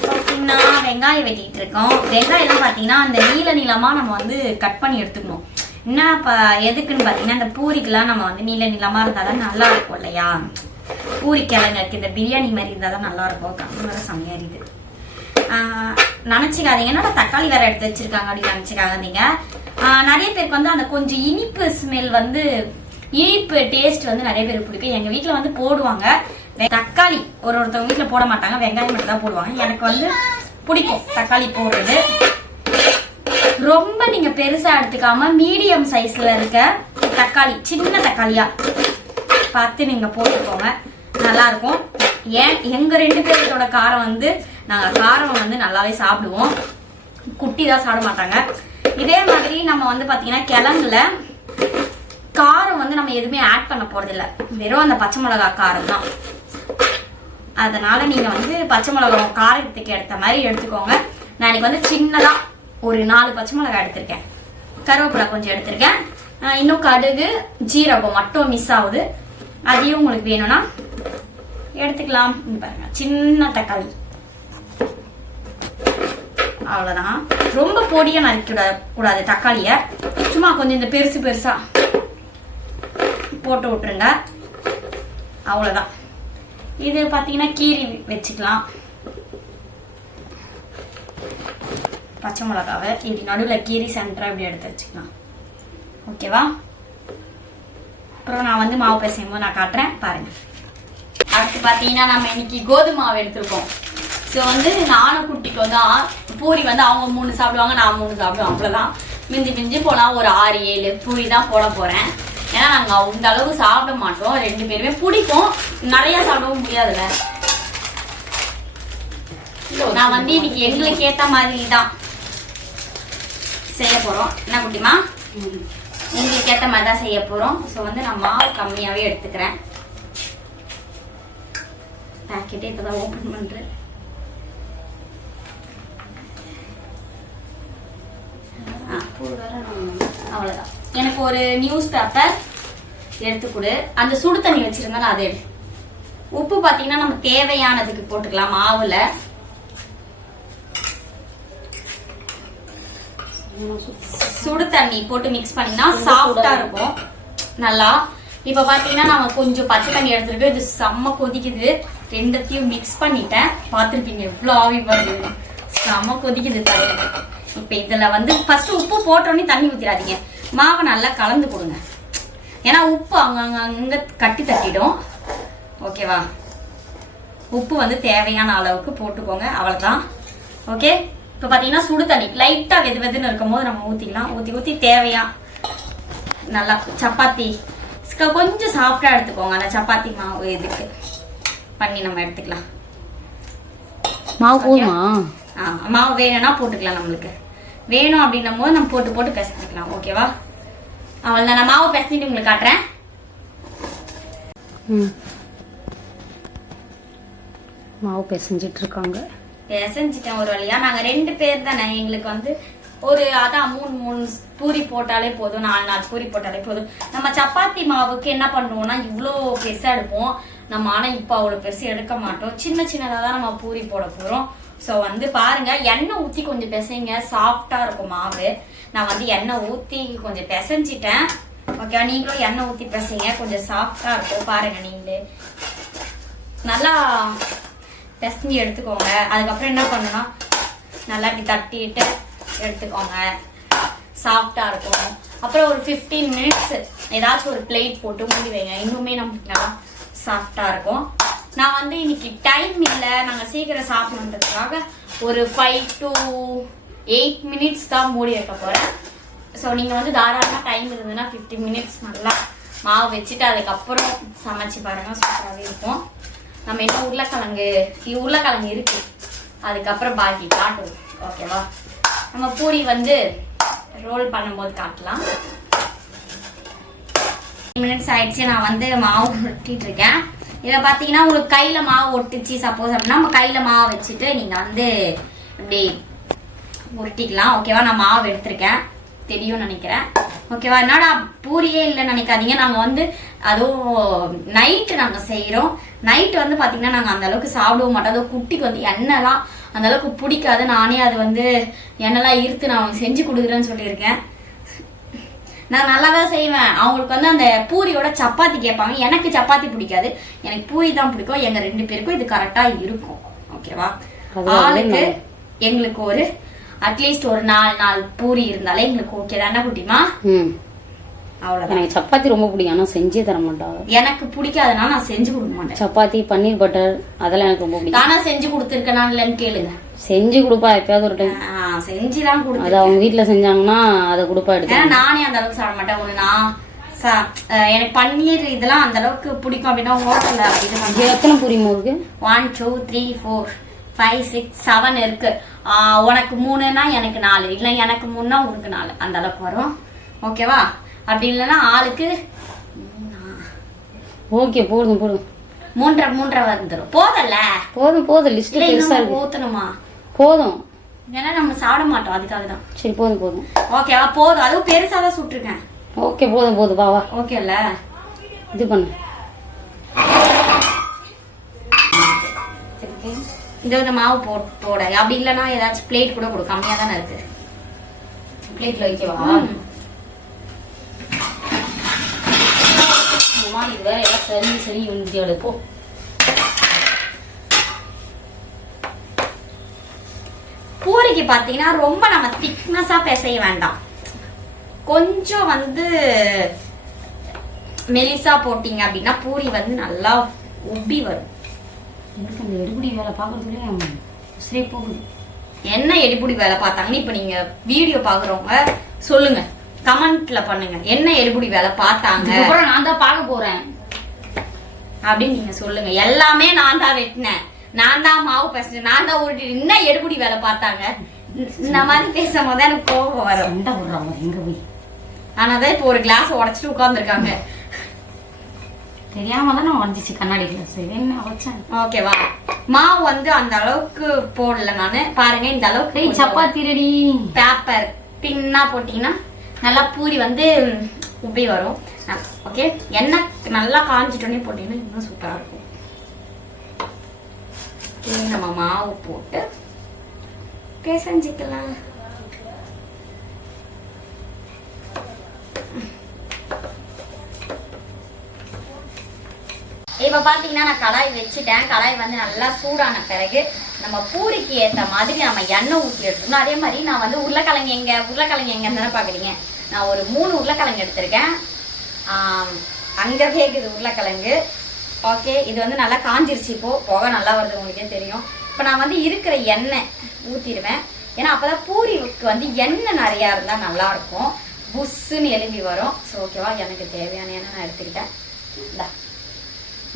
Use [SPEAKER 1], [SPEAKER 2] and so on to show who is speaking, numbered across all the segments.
[SPEAKER 1] பார்த்தீங்கன்னா வெங்காயம் வெட்டிட்டு இருக்கோம் வெங்காயம்லாம் பார்த்தீங்கன்னா அந்த நீல நீளமாக நம்ம வந்து கட் பண்ணி எடுத்துக்கணும். என்ன இப்போ எதுக்குன்னு பார்த்தீங்கன்னா அந்த பூரிக்கெல்லாம் நம்ம வந்து நீல நீளமாக இருந்தால் தான் நல்லா இருக்கும் இல்லையா? பூரி கிழங்கு இந்த பிரியாணி மாதிரி இருந்தால் தான் நல்லா இருக்கும் கம்மி வர செம்மையாக இருக்குது. நினச்சிக்காதீங்க. என்னடா தக்காளி வேற எடுத்து வச்சிருக்காங்க அப்படின்னு நினச்சிக்காதீங்க. நிறைய பேருக்கு வந்து அந்த கொஞ்சம் இனிப்பு ஸ்மெல் வந்து இனிப்பு டேஸ்ட் வந்து நிறைய பேருக்கு பிடிக்கும். எங்கள் வீட்டில் வந்து போடுவாங்க. தக்காளி ஒரு ஒருத்தவங்க வீட்டில் போட மாட்டாங்க. வெங்காயம் மட்டும் தான் போடுவாங்க. எனக்கு வந்து பிடிக்கும் தக்காளி போடுறது. ரொம்ப நீங்க பெருசா எடுத்துக்காம மீடியம் சைஸ்ல இருக்க தக்காளி சின்ன தக்காளியா பார்த்து நீங்க போட்டுக்கோங்க. நல்லா இருக்கும் ஏன்? எங்க ரெண்டு பேர்த்தோட காரம் வந்து நாங்க காரம் வந்து நல்லாவே சாப்பிடுவோம். குட்டி தான் சாப்பிட மாட்டாங்க. இதே மாதிரி நம்ம வந்து பாத்தீங்கன்னா கிழங்குல காரம் வந்து நம்ம எதுவுமே ஆட் பண்ண போறதில்ல. வெறும் அந்த பச்சை மிளகா காரம் தான். அதனால நீங்க வந்து பச்சை மிளகா காரத்துக்கு ஏற்ற மாதிரி எடுத்துக்கோங்க. நான் இன்னைக்கு வந்து சின்னதா ஒரு நாலு பச்சை மிளகா எடுத்திருக்கேன். கருவேப்பிலை கொஞ்சம் எடுத்திருக்கேன். இன்னும் கடுகு ஜீரகம் மட்டும் மிஸ் ஆகுது. அதையும் உங்களுக்கு வேணும்னா எடுத்துக்கலாம். பாருங்க சின்ன தக்காளி. அவ்வளோதான் ரொம்ப பொடியாக நறுக்க கூடாது தக்காளியை. சும்மா கொஞ்சம் இந்த பெருசு பெருசாக போட்டு விட்டுருங்க. அவ்வளோதான் இது பார்த்தீங்கன்னா கீரி வச்சுக்கலாம். பச்சை மிளகாவை இப்படி நடுவில் கீரி சென்டராக இப்படி எடுத்து வச்சுக்கலாம். ஓகேவா? அப்புறம் நான் வந்து மாவு பிசையும் போது நான் காட்டுறேன். பாருங்கள் அடுத்து பார்த்தீங்கன்னா நம்ம இன்னைக்கு கோதுமை மாவு எடுத்திருக்கோம். ஸோ வந்து நானும் குட்டிக்கு வந்து பூரி வந்து அவங்க மூணு சாப்பிடுவாங்க நான் மூணு சாப்பிடுவோம் அவ்வளோதான் மிஞ்சி மிஞ்சி போனால் ஒரு ஆறு ஏழு பூரி தான் போட போகிறேன் ஏன்னா நாங்கள் அந்த அளவுக்கு சாப்பிட மாட்டோம். ரெண்டு பேருமே பிடிக்கும். நிறைய சாப்பிடவும் முடியாதுல்ல. நான் வந்து இன்னைக்கு எங்களுக்கு ஏற்ற மாதிரி தான் செய்ய போகிறோம் என்ன குட்டிமா? எங்களுக்கு ஏற்ற மாதிரி தான் செய்ய போகிறோம் ஸோ வந்து நான் மாவு கம்மியாகவே எடுத்துக்கிறேன். பாக்கெட்டே இப்போ தான் ஓப்பன் பண்ணுறேன் அவ்வளோதான் எனக்கு ஒரு நியூஸ் பேப்பர் எடுத்து கொடு. அந்த சுடு தண்ணி வச்சிருந்தாலும் அதை எடு. உப்பு பார்த்தீங்கன்னா நம்ம தேவையானதுக்கு போட்டுக்கலாம் மாவுல. சுடு தண்ணி போட்டு மிக்ஸ் பண்ணினா சாஃப்டா இருக்கும். நல்லா. இப்ப பாத்தீங்கன்னா நம்ம கொஞ்சம் பச்சை தண்ணி எடுத்துருக்கு இது செம்ம கொதிக்குது. ரெண்டத்தையும் மிக்ஸ் பண்ணிட்டேன். பார்த்துருப்பீங்க எவ்வளோ ஆவி வருது. செம்ம கொதிக்குது தண்ணி இப்ப இதுல வந்து ஃபர்ஸ்ட் உப்பு போட்டோன்னே தண்ணி ஊத்திடாதீங்க. மாவை நல்லா கலந்து கொடுங்க. ஏன்னா உப்பு அங்க அங்க அங்க கட்டி தட்டிடும். ஓகேவா உப்பு வந்து தேவையான அளவுக்கு போட்டுக்கோங்க. அவ்வளவுதான். ஓகே இப்போ பார்த்தீங்கன்னா சுடு தண்ணி லைட்டாக வெது வெதுன்னு இருக்கும் போது நம்ம ஊற்றிக்கலாம் ஊற்றி ஊற்றி தேவையா? நல்லா சப்பாத்தி. கொஞ்சம் சாஃப்டாக எடுத்துக்கோங்க. அந்த சப்பாத்தி மாவு இதுக்கு. பண்ணி நம்ம எடுத்துக்கலாம்.
[SPEAKER 2] மாவு போதுமா?
[SPEAKER 1] ஆ மாவு வேணும்னா போட்டுக்கலாம் நம்மளுக்கு. வேணும் அப்படின்னும் போது நம்ம போட்டு போட்டு பிசைஞ்சிக்கலாம் ஓகேவா அவள் நான் மாவு பிசைஞ்சிட்டு உங்களுக்கு காட்டுறேன்.
[SPEAKER 2] ம். மாவு பிசைஞ்சிட்டு இருக்காங்க
[SPEAKER 1] செஞ்சுட்டேன் ஒரு வழியா. நாங்க ரெண்டு பேர் தானே எங்களுக்கு வந்து ஒரு அதான் மூணு மூணு பூரி போட்டாலே போதும் நாலு நாலு பூரி போட்டாலே போதும். நம்ம சப்பாத்தி மாவுக்கு என்ன பண்ணுவோம்னா இவ்வளோ பெருசா எடுப்போம். நம்ம ஆனா இப்போ அவ்வளோ பெருசு எடுக்க மாட்டோம். சின்ன சின்னதாக தான் நம்ம பூரி போட போறோம். ஸோ வந்து பாருங்க எண்ணெய் ஊற்றி கொஞ்சம் பிசைங்க. சாஃப்டா இருக்கும் மாவு. நான் வந்து எண்ணெய் ஊற்றி கொஞ்சம் பிசைஞ்சிட்டேன். ஓகே நீங்களும் எண்ணெய் ஊற்றி பிசைங்க. கொஞ்சம் சாஃப்டா இருக்கும். பாருங்க நீங்களே. நல்லா பிசைஞ்சு எடுத்துக்கோங்க. அதுக்கப்புறம் என்ன பண்ணணும் நல்லா இப்படி தட்டிட்டு எடுத்துக்கோங்க. சாஃப்டா இருக்கும். அப்புறம் ஒரு 15 மினிட்ஸ் ஏதாச்சும் ஒரு பிளேட் போட்டு மூடி வைங்க. இன்னுமே நமக்கு நல்லா சாஃப்டா இருக்கும். நான் வந்து இன்னைக்கு டைம் இல்லை. நாங்கள் சீக்கிரம் சாப்பிடணுன்றதுக்காக ஒரு ஃபைவ் டு எயிட் மினிட்ஸ் தான் மூடி வைக்க போகிறேன் ஸோ நீங்கள் வந்து தாராளமாக டைம் இருந்ததுன்னா 15 மினிட்ஸ் நல்லா மாவு வச்சுட்டு அதுக்கப்புறம் சமைச்சு பாருங்க. சூப்பராகவே இருக்கும். நம்ம இன்னும் உருளைக்கிழங்கு உருளைக்கிழங்கு இருக்கு. அதுக்கப்புறம் பாக்கி காட்டுவோம் ஓகேவா நம்ம பூரி வந்து ரோல் பண்ணும்போது காட்டலாம். மினிட்ஸ் ஆயிடுச்சு. நான் வந்து மாவு ஒட்டிட்டு இருக்கேன். இதில் பார்த்தீங்கன்னா உங்களுக்கு கையில் மாவு ஒட்டுச்சு. சப்போஸ் அப்படின்னா நம்ம கையில் மாவு வச்சுட்டு நீங்கள் வந்து இப்படி உருட்டிக்கலாம் ஓகேவா நான் மாவு எடுத்திருக்கேன். தெரியும்னு நினைக்கிறேன். ஓகேவா என்னடா பூரியே இல்லை நினைக்காதீங்க. நாங்கள் வந்து அதுவும் நைட்டு நாங்கள் செய்கிறோம் நைட் வந்து பாத்தீங்கன்னா நாங்க அந்த அளவுக்கு சாப்பிடவும் மாட்டோம். அதுவும் குட்டிக்கு வந்து எண்ணெய்லாம் அந்த அளவுக்கு பிடிக்காது. நானே அது வந்து எண்ணெய்லாம் இருத்து நான் அவனுக்கு செஞ்சு கொடுக்குறேன்னு சொல்லியிருக்கேன். நான் நல்லா தான் செய்வேன். அவங்களுக்கு வந்து அந்த பூரியோட சப்பாத்தி கேட்பாங்க. எனக்கு சப்பாத்தி பிடிக்காது. எனக்கு பூரி தான் பிடிக்கும். எங்க ரெண்டு பேருக்கும் இது கரெக்டா இருக்கும். ஓகேவா ஆளுக்கு எங்களுக்கு ஒரு அட்லீஸ்ட் ஒரு நாலு நாலு பூரி இருந்தாலே எங்களுக்கு ஓகே தானே குட்டிமா?
[SPEAKER 2] ம்.
[SPEAKER 1] அவ்வளவுதான்.
[SPEAKER 2] எனக்கு சப்பாத்தி ரொம்ப பிடிக்கும். ஆனால் செஞ்சே தர மாட்டாங்க
[SPEAKER 1] எனக்கு பிடிக்காதனால நான் செஞ்சு கொடுக்க மாட்டேன்.
[SPEAKER 2] சப்பாத்தி பன்னீர் பட்டர் அதெல்லாம் எனக்கு ரொம்ப பிடிக்கும்.
[SPEAKER 1] தானா செஞ்சு கொடுத்துருக்கனா இல்லைன்னு கேளுங்க.
[SPEAKER 2] செஞ்சு கொடுப்பா எப்பயாவது ஒரு டைம்
[SPEAKER 1] ஆ, செஞ்சுதான்
[SPEAKER 2] அது
[SPEAKER 1] கொடுத்து
[SPEAKER 2] அவங்க வீட்டில் செஞ்சாங்கன்னா அதை கொடுப்பா எடுத்து
[SPEAKER 1] நானே அந்த அளவுக்கு சாப்பிட மாட்டேன். ஒண்ணு நான் எனக்கு பன்னீர் இதெல்லாம் அந்த அளவுக்கு பிடிக்கும் அப்படின்னா ஹோட்டல்ல இது
[SPEAKER 2] எத்தனை பூரி இருக்கு?
[SPEAKER 1] One two three four five six seven இருக்கு. ஆ, உனக்கு மூணுனா எனக்கு நாலு. இல்லை எனக்கு மூணுனா உனக்கு நாலு. அந்த அளவுக்கு வரும். ஓகேவா அப்படி இல்லைன்னா ஆளுக்கு
[SPEAKER 2] ஓகே போதும் போதும்.
[SPEAKER 1] மூன்றரை மூன்றரை வந்துடும் போதல்ல
[SPEAKER 2] போதும் போதும். லிஸ்ட் பெருசா இருக்கு.
[SPEAKER 1] ஊத்தணுமா?
[SPEAKER 2] போதும்.
[SPEAKER 1] ஏன்னா நம்ம சாப்பிட மாட்டோம். அதுக்காக தான்.
[SPEAKER 2] சரி போதும் போதும்.
[SPEAKER 1] ஓகேவா போதும். அதுவும் பெருசா தான் சுட்டிருக்கேன்.
[SPEAKER 2] ஓகே போதும் போதும். வா வா.
[SPEAKER 1] ஓகேல்ல
[SPEAKER 2] இது பண்ணு.
[SPEAKER 1] இந்த இந்த மாவு போட் போட அப்படி இல்லைன்னா ஏதாச்சும் பிளேட் கூட கொடு. கம்மியா தானே இருக்கு.
[SPEAKER 2] பிளேட்ல வைக்கவா? இது வேற எல்லாம் சரி சரி போ.
[SPEAKER 1] பூரிக்கு பாத்தீங்கன்னா ரொம்ப நம்ம திக்னஸா பிசைய வேண்டாம். கொஞ்சம் வந்து மெலிசா போட்டீங்க அப்படின்னா பூரி வந்து நல்லா உப்பி வரும்.
[SPEAKER 2] எனக்கு அந்த எடுபடி வேலை பார்க்கறதுலே சரி போகுது.
[SPEAKER 1] என்ன எடுபுடி வேலை பார்த்தாங்கன்னு இப்ப நீங்க வீடியோ பாக்குறவங்க சொல்லுங்க. கமெண்ட்ல பண்ணுங்க. என்ன எடுபுடி வேலை பார்த்தாங்க?
[SPEAKER 2] அதுக்கப்புறம் நான் தான் பார்க்க போறேன்.
[SPEAKER 1] அப்படின்னு நீங்க சொல்லுங்க. எல்லாமே நான் தான் வெட்டினேன். நான் தான் மாவு பேசினேன் நான் தான் உருட்டி என்ன எடுபுடி வேலை பார்த்தாங்க? இந்த- மாதிரி பேசும் போது எனக்கு கோபம் வரும்.
[SPEAKER 2] எங்க போய்?
[SPEAKER 1] ஆனா தான் இப்போ ஒரு கிளாஸ் உடைச்சிட்டு உட்காந்துருக்காங்க
[SPEAKER 2] தெரியாம தான் நான் உடஞ்சிச்சு கண்ணாடி கிளாஸ் என்ன வச்சேன்
[SPEAKER 1] ஓகேவா மாவு வந்து அந்த அளவுக்கு போடல நானு. பாருங்க இந்த அளவுக்கு
[SPEAKER 2] சப்பாத்தி ரெடி
[SPEAKER 1] பேப்பர் பின்னா போட்டீங்கன்னா நல்லா பூரி வந்து உப்பி வரும். ஓகே எண்ணெய் நல்லா காஞ்சிட்டோன்னே போட்டீங்கன்னா இன்னும் சூப்பரா இருக்கும். Okay, நம்ம மாவு போட்டு பிசைஞ்சிக்கலாம். இப்போ பார்த்தீங்கன்னா நான் கடாய் வச்சுட்டேன். கடாய் வந்து நல்லா சூடான பிறகு நம்ம பூரிக்கு ஏற்ற மாதிரி நம்ம எண்ணெய் ஊற்றி எடுத்துக்கணும். அதே மாதிரி நான் வந்து உருளைக்கிழங்கு எங்கே உருளைக்கிழங்கு எங்க தானே பார்க்குறீங்க நான் ஒரு மூணு உருளைக்கிழங்கு எடுத்திருக்கேன். அங்கே அங்க வேகுது உருளைக்கிழங்கு. ஓகே இது வந்து நல்லா காஞ்சிருச்சு இப்போது புகை நல்லா வருது உங்களுக்கே தெரியும். இப்போ நான் வந்து இருக்கிற எண்ணெய் ஊற்றிடுவேன் ஏன்னா அப்பதான் பூரிக்கு வந்து எண்ணெய் நிறையா இருந்தால் நல்லாயிருக்கும் புஸ்ஸுன்னு புஷ்ஷுன்னு எலும்பி வரும். ஸோ ஓகேவா எனக்கு தேவையான எண்ணெய் நான் எடுத்துக்கிட்டேன்.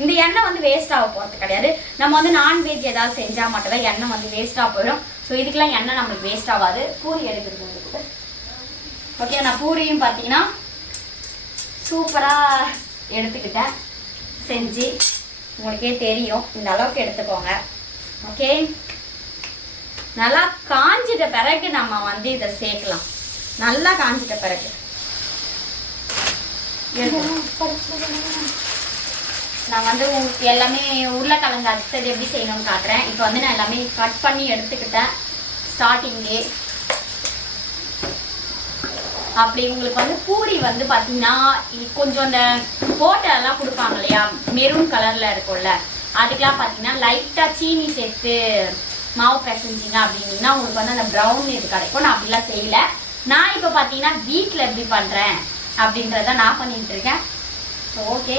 [SPEAKER 1] இந்தா எண்ணெய் வந்து வேஸ்ட் ஆக போகிறது கிடையாது. நம்ம வந்து நான்வெஜ் ஏதாவது செஞ்சால் மட்டும்தான் எண்ணெய் வந்து வேஸ்ட்டாக போயிடும் ஸோ இதுக்கெல்லாம் எண்ணெய் நம்மளுக்கு வேஸ்ட் ஆகாது. பூரி எடுக்கிறது ஓகே நான் பூரியும் பார்த்தீங்கன்னா சூப்பராக எடுத்துக்கிட்டேன். செஞ்சு உங்களுக்கே தெரியும். இந்த அளவுக்கு எடுத்துக்கோங்க. ஓகே நல்லா காஞ்சிட்ட பிறகு நம்ம வந்து இதை சேர்க்கலாம். நல்லா காஞ்சிட்ட பிறகு. நான் வந்து எல்லாமே உருளைக்கிழங்கு அடுத்தது எப்படி செய்யணும்னு காட்டுறேன். இப்போ வந்து நான் எல்லாமே கட் பண்ணி எடுத்துக்கிட்டேன். ஸ்டார்டிங்கே அப்படி உங்களுக்கு வந்து பூரி வந்து பார்த்தீங்கன்னா கொஞ்சம் அந்த ஹோட்டலெல்லாம் கொடுப்பாங்க இல்லையா? மெரூன் கலரில் இருக்கும்ல. அதுக்கெல்லாம் பார்த்தீங்கன்னா லைட்டாக சீனி சேர்த்து மாவு பிசைஞ்சிங்க அப்படின்னா உங்களுக்கு வந்து அந்த ப்ரௌன் இது கிடைக்கும். நான் அப்படிலாம் செய்யல. நான் இப்போ பார்த்தீங்கன்னா வீட்டில் எப்படி பண்ணுறேன் அப்படின்றத நான் பண்ணிகிட்டு இருக்கேன். ஸோ ஓகே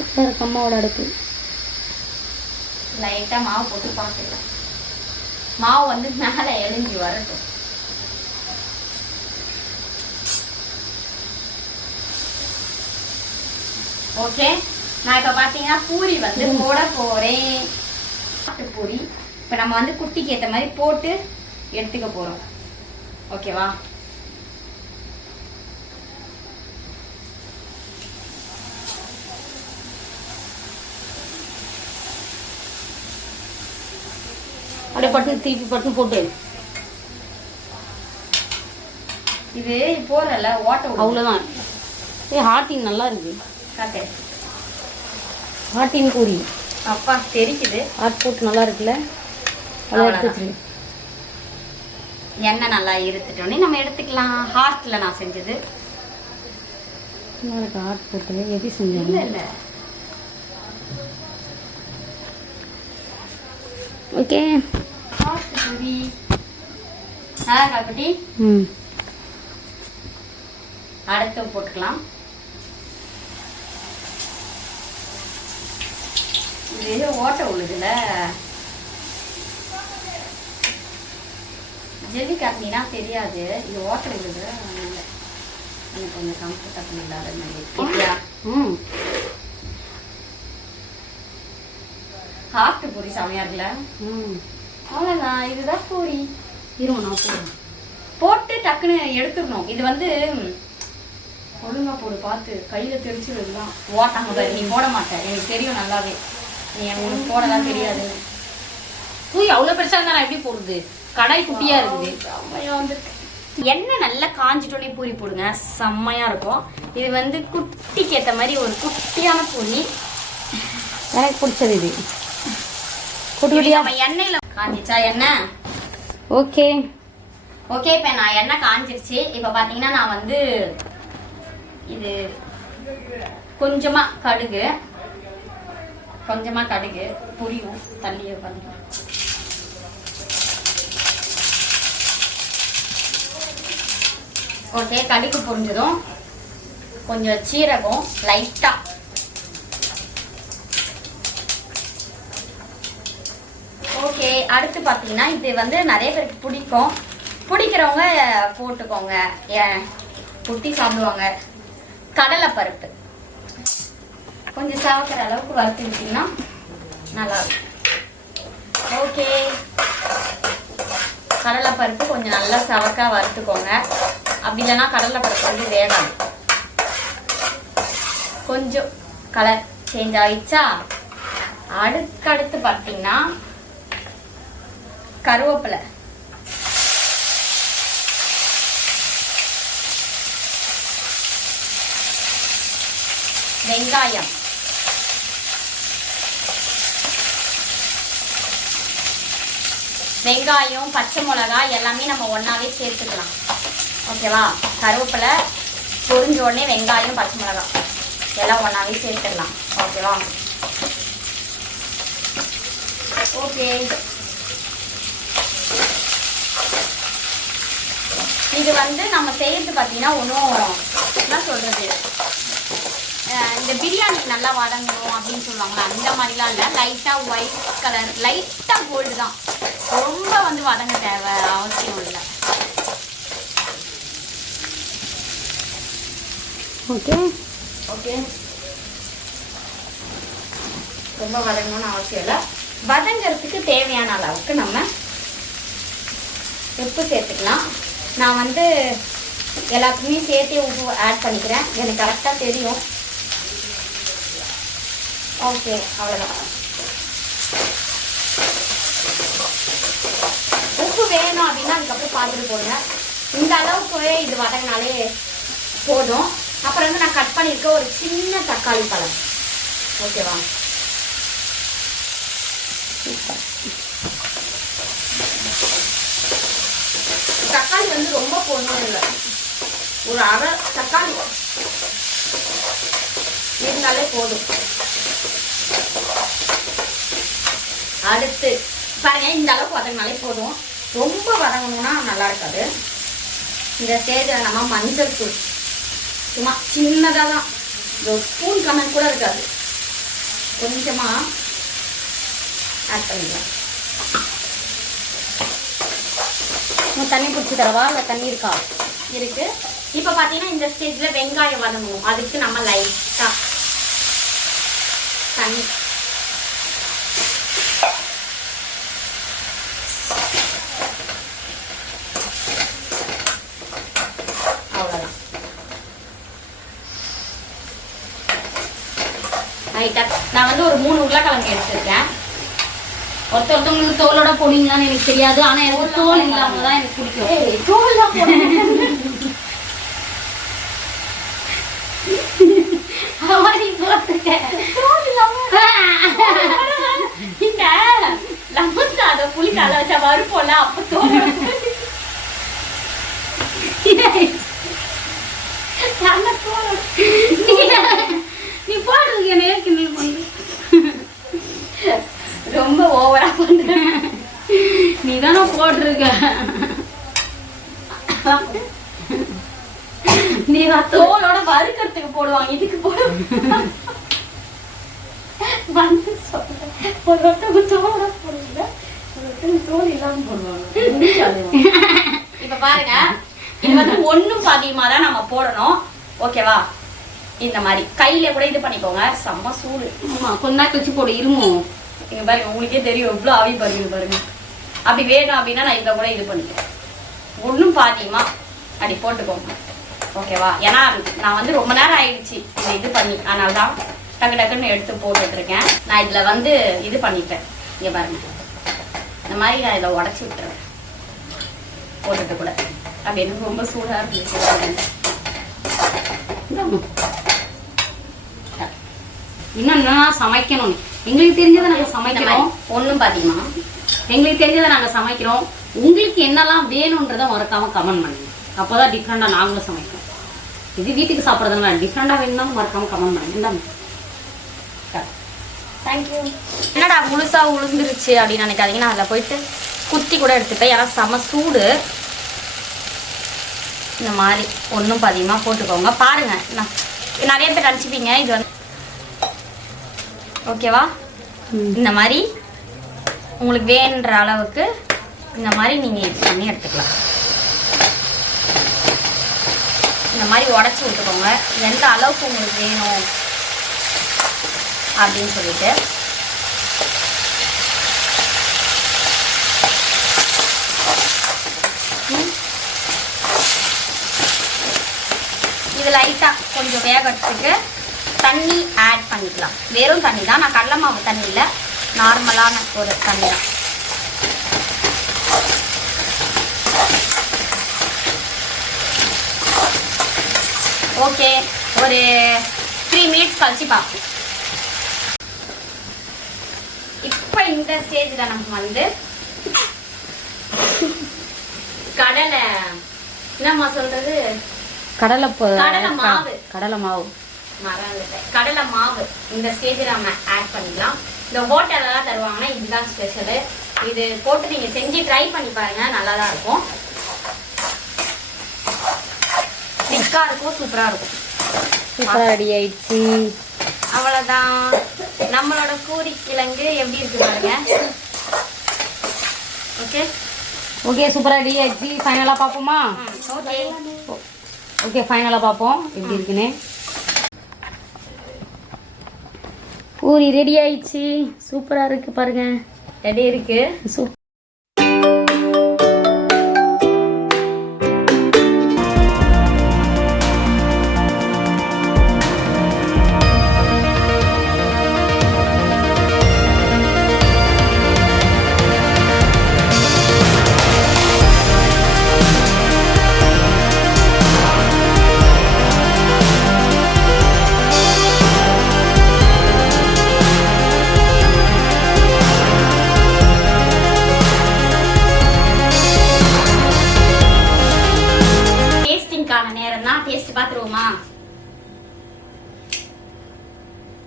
[SPEAKER 2] சூப்பர் இருக்கு அம்மாவோட அடுப்பு.
[SPEAKER 1] லைட்டாக மாவு போட்டு பார்த்துக்கலாம் மாவு வந்து மேலே எலும்பி வரட்டும். ஓகே நான் இப்போ பார்த்தீங்கன்னா பூரி வந்து போட போகிறேன் பூரி. இப்போ நம்ம வந்து குட்டிக்கு ஏற்ற மாதிரி போட்டு எடுத்துக்க போகிறோம் ஓகேவா?
[SPEAKER 2] அப்படியே பட்டு திருப்பி பட்டு போட்டு
[SPEAKER 1] இது போடுறல ஓட்ட.
[SPEAKER 2] அவ்வளோதான் ஏ ஹார்டிங் நல்லா இருக்கு.
[SPEAKER 1] காட்டு.
[SPEAKER 2] ஆட்டின் பூரி
[SPEAKER 1] அப்பா தெரிக்குது.
[SPEAKER 2] ஆட் போட்டு நல்லா இருக்குல்ல? அதை எடுத்து வச்சிரு.
[SPEAKER 1] எண்ணெய் நல்லா இருத்துட்டோன்னே நம்ம எடுத்துக்கலாம். ஹார்ட்ல நான் செஞ்சது.
[SPEAKER 2] நல்லா இருக்கு ஆட் போட்டு எப்படி
[SPEAKER 1] இல்ல
[SPEAKER 2] செஞ்சாங்க
[SPEAKER 1] இல்ல.
[SPEAKER 2] ஓகே.
[SPEAKER 1] குட்டி
[SPEAKER 2] ம்.
[SPEAKER 1] அடுத்து போட்டுக்கலாம். இது ஓட்ட உழுதுல ஜெல்லி காட்டினா தெரியாது. இது ஓட்ட உழுது அதனால எனக்கு கொஞ்சம் கம்ஃபர்டபுள் இல்லாத மாதிரி
[SPEAKER 2] ம்.
[SPEAKER 1] ஹார்ட் பூரி செமையா இருக்குல்ல
[SPEAKER 2] ம்.
[SPEAKER 1] அவ்வளோதான் இதுதான் பூரி
[SPEAKER 2] இருங்க நான் போடுறேன்.
[SPEAKER 1] போட்டு டக்குன்னு எடுத்துடணும். இது வந்து ஒழுங்கா போடு பார்த்து. கையில தெரிச்சிருதுதான் ஓட்டாங்க பாரு நீ போட மாட்டேன் எனக்கு தெரியும் நல்லாவே. நீ எனக்கு போடலாம் தெரியாதுன்னு
[SPEAKER 2] பூரி அவ்வளோ பெருசாக இருந்தால் நான் எப்படி போடுறது? கடாய் குட்டியா இருக்குது.
[SPEAKER 1] செம்மையா வந்திருக்கு. எண்ணெய் நல்லா காஞ்சிட்டோன்னே பூரி போடுங்க. செம்மையா இருக்கும். இது வந்து குட்டிக்கு ஏத்த மாதிரி ஒரு குட்டியான பூரி.
[SPEAKER 2] எனக்கு பிடிச்சது இது.
[SPEAKER 1] நம்ம எண்ணெயில காஞ்சிச்சா எண்ணெய்
[SPEAKER 2] ஓகே.
[SPEAKER 1] ஓகே இப்போ நான் எண்ணெய் காஞ்சிருச்சு. இப்போ பார்த்தீங்கன்னா நான் வந்து இது கொஞ்சமா கடுகு கொஞ்சமா கடுகு புரியும் தள்ளியே உட்காந்து ஓகே கடுகு புரிஞ்சதும். கொஞ்சம் சீரகம் லைட்டா ஓகே அடுத்து பார்த்தீங்கன்னா இது வந்து நிறைய பேருக்கு பிடிக்கும். பிடிக்கிறவங்க போட்டுக்கோங்க. ஏன் குட்டி சாப்பிடுவாங்க. கடலைப்பருப்பு. கொஞ்சம் சாப்பிட்ற அளவுக்கு வறுத்துக்கிட்டிங்கன்னா நல்லா இருக்கும். ஓகே. கடலைப்பருப்பு கொஞ்சம் நல்லா சவக்கா வறுத்துக்கோங்க. அப்படி இல்லைன்னா கடலைப்பருப்பு வந்து வேகாது. கொஞ்சம் கலர் சேஞ்ச் ஆயிடுச்சா? அடுத்தடுத்து பார்த்தீங்கன்னா கருவேப்பிலை. வெங்காயம். வெங்காயம் பச்சை மிளகாய் எல்லாமே நம்ம ஒன்றாவே சேர்த்துக்கலாம். ஓகேவா? கருவேப்பிலை பொரிஞ்ச உடனே வெங்காயம் பச்சை மிளகாய். எல்லாம் ஒன்றாவே சேர்த்துடலாம். ஓகேவா? ஓகே. இது வந்து நம்ம செய்யறது பார்த்தீங்கன்னா ஒன்றும் என்ன சொல்றது? அஹ் இந்த பிரியாணி நல்லா வதங்கணும் அப்படின்னு சொல்லுவாங்களா? அந்த மாதிரிலாம் இல்லை. லைட்டாக ஒயிட் கலர் லைட்டாக கோல்டு தான். ரொம்ப வந்து வதங்க தேவை அவசியம் இல்லை.
[SPEAKER 2] ஓகே.
[SPEAKER 1] ஓகே. ரொம்ப வதங்கணும்னு அவசியம் இல்லை. வதங்கிறதுக்கு தேவையான அளவுக்கு நம்ம உப்பு சேர்த்துக்கலாம். நான் வந்து எல்லாத்துக்குமே சேர்த்து உப்பு ஆட் பண்ணிக்கிறேன். எனக்கு கரெக்டாக தெரியும். ஓகே அவ்வளோதான் உப்பு வேணும் அப்படின்னா அதுக்கப்புறம் பார்த்துட்டு போடுங்க இந்த அளவுக்குவே இது வதங்கினாலே போதும். அப்புறம் வந்து நான் கட் பண்ணியிருக்க ஒரு சின்ன தக்காளி பழம். ஓகேவா தக்காளி வந்து ரொம்ப போடணும் இல்லை. ஒரு அரை தக்காளி இருந்தாலே போதும். அடுத்து பாருங்க இந்த அளவுக்கு வதங்கினாலே போதும். ரொம்ப வதங்கணும்னா நல்லா இருக்காது. இந்த ஸ்டேஜில் நம்ம மஞ்சள் தூள். சும்மா சின்னதாக தான். இந்த ஒரு ஸ்பூன் கமெண்ட் கூட இருக்காது. கொஞ்சமாக ஆட் பண்ணிக்கலாம்.
[SPEAKER 2] தண்ணி பிடிச்சி தரவா? இல்லை தண்ணி இருக்கா?
[SPEAKER 1] இருக்கு. இப்போ பார்த்தீங்கன்னா இந்த ஸ்டேஜில் வெங்காயம் வதங்குவோம் அதுக்கு நம்ம லைட்டாக தண்ணி. அவ்வளோதான் லைட்டாக நான் வந்து ஒரு மூணு உருளைக்கிழங்கு எடுத்துருக்கேன்.
[SPEAKER 2] ஒருத்த ஒருத்தவங்களுக்கு தோலோட போடுவீங்களான்னு எனக்கு தெரியாது. ஆனா எனக்கு தோல் இல்லாம தான் எனக்கு பிடிக்கும். தோழி போட்டிருக்க
[SPEAKER 1] இந்த லெமன் சாதம் புளி கால வச்சா வறுப்போல அப்ப தோலோட
[SPEAKER 2] நீ போடுறதுக்கு என்ன ஏற்கனவே
[SPEAKER 1] ரொம்ப ஓவரா பண்ற
[SPEAKER 2] நீ தானே போட்டிருக்க. நீ
[SPEAKER 1] தோலோட வறுக்கிறதுக்கு போடுவாங்க. இதுக்கு போடுவாங்க வந்து. ஒரு ஒருத்தவங்க தோலோட போடுவாங்க ஒரு ஒருத்தவங்க தோல் இல்லாம போடுவாங்க. இப்ப பாருங்க. இது வந்து ஒண்ணும் பாதியமா தான் நம்ம போடணும். ஓகேவா இந்த மாதிரி. கையில கூட இது பண்ணிக்கோங்க. செம்ம சூடு.
[SPEAKER 2] ஆமா கொஞ்ச கழிச்சு போடு. இருமோ?
[SPEAKER 1] நீங்கள் பாருங்க உங்களுக்கே தெரியும் எவ்வளோ ஆவி பாருங்க பாருங்க. அப்படி வேணும் அப்படின்னா நான் இதை கூட இது பண்ணிக்கிறேன். ஒன்றும் பாதியமா அப்படி போட்டுக்கோங்க. ஓகேவா? ஏன்னா நான் வந்து ரொம்ப நேரம் ஆயிடுச்சு இதை இது பண்ணி. அதனால தான் டக்கு டக்குன்னு எடுத்து போட்டுட்ருக்கேன். நான் இதில் வந்து இது பண்ணிட்டேன். இங்கே பாருங்க. இந்த மாதிரி நான் இதை உடச்சி விட்டுறேன். போட்டுட்டு கூட. அப்படி எனக்கு ரொம்ப சூடாக இருந்துச்சு
[SPEAKER 2] இன்னும் என்னன்னா சமைக்கணும் எங்களுக்கு தெரிஞ்சதை நாங்க
[SPEAKER 1] இந்த
[SPEAKER 2] சமைக்கிறோம்
[SPEAKER 1] ஒண்ணும் பாதியமா
[SPEAKER 2] எங்களுக்கு தெரிஞ்சதை நாங்க சமைக்கிறோம். உங்களுக்கு என்னெல்லாம் வேணும்ன்றத மறக்காம கமெண்ட் பண்ணுங்க. அப்போதான் டிஃப்ரெண்டா நாங்களும் சமைக்கிறோம் இது வீட்டுக்கு சாப்பிட்றதுனால டிஃப்ரெண்டா வேணும்னாலும் மறக்காம கமெண்ட் பண்ணுங்க. இந்தாங்க.
[SPEAKER 1] தேங்க்யூ என்னடா முழுசா உளுந்துருச்சு அப்படின்னு நினைக்காதீங்க. நான் அதில் போயிட்டு குத்தி கூட எடுத்துப்பேன். ஏன்னா செம சூடு. இந்த மாதிரி ஒன்றும் பாதியமாக போட்டுக்கோங்க. பாருங்க. நான் நிறைய பேர் நினச்சிப்பீங்க இது வந்து ஓகேவா? இந்த மாதிரி உங்களுக்கு வேணுன்ற அளவுக்கு இந்த மாதிரி நீங்கள் இது பண்ணி எடுத்துக்கலாம். இந்த மாதிரி உடச்சி விட்டுக்கோங்க. எந்த அளவுக்கு உங்களுக்கு வேணும் அப்படின்னு சொல்லிட்டு. இது லைட்டாக கொஞ்சம் வேகறதுக்கு தண்ணி ஆட் பண்ணிக்கலாம். வெறும் தண்ணி தான் நான் கடலை மாவு தண்ணி இல்லை நார்மலான ஒரு தண்ணி தான் ஓகே ஒரு த்ரீ மினிட்ஸ் கழிச்சு பார்ப்போம். இப்போ இந்த ஸ்டேஜில் நம்ம வந்து கடலை என்னம்மா சொல்றது?
[SPEAKER 2] கடலை
[SPEAKER 1] கடலை மாவு.
[SPEAKER 2] கடலை மாவு.
[SPEAKER 1] மறந்துட்டேன். கடலை மாவு இந்த ஸ்டேஜில் நம்ம ஆட் பண்ணிக்கலாம். இந்த ஹோட்டலெல்லாம் தருவாங்கன்னா இதுதான் ஸ்பெஷலு இது போட்டு நீங்கள் செஞ்சு ட்ரை பண்ணி பாருங்க நல்லா தான் இருக்கும். திக்காக இருக்கும் சூப்பராக இருக்கும்.
[SPEAKER 2] சூப்பரா ரெடி ஆயிடுச்சு.
[SPEAKER 1] அவ்வளோதான் நம்மளோட பூரி கிழங்கு எப்படி இருக்கு பாருங்க. ஓகே
[SPEAKER 2] ஓகே சூப்பரா ரெடி ஆயிடுச்சு. ஃபைனலா பாப்போமா
[SPEAKER 1] ஓகே
[SPEAKER 2] ஓகே ஃபைனலா பாப்போம் எப்படி இருக்குன்னு. பூரி ரெடி ஆயிடுச்சு. சூப்பரா இருக்கு பாருங்க.
[SPEAKER 1] ரெடி இருக்கு.
[SPEAKER 2] சூப்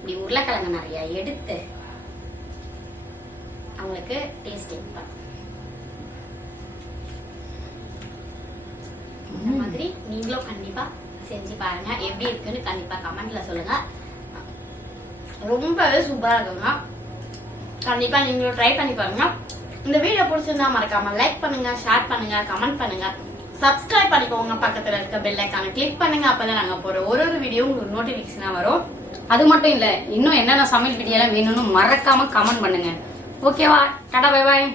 [SPEAKER 1] இப்படி உருளைக்கிழங்கு நிறைய எடுத்து அவங்களுக்கு டேஸ்டிங் இந்த மாதிரி நீங்களும் கண்டிப்பா செஞ்சு பாருங்க. எப்படி இருக்குன்னு கண்டிப்பா கமெண்ட்ல சொல்லுங்க. ரொம்பவே சூப்பரா இருக்குங்க. கண்டிப்பா நீங்களும் ட்ரை பண்ணி பாருங்க. இந்த வீடியோ பிடிச்சிருந்தா மறக்காம லைக் பண்ணுங்க ஷேர் பண்ணுங்க கமெண்ட் பண்ணுங்க. சப்ஸ்கிரைப் பண்ணிக்கோங்க. பக்கத்துல இருக்க பெல் ஐக்கான கிளிக் பண்ணுங்க. அப்பதான் நாங்க போற ஒரு ஒரு வீடியோ உங்களுக்கு நோட்டிபிகேஷனா வரும்.
[SPEAKER 2] அது மட்டும் இல்ல இன்னும் என்னென்ன சமையல் வீடியோ எல்லாம் வேணும்னு மறக்காம கமெண்ட் பண்ணுங்க. ஓகேவா டாடா பை பாய்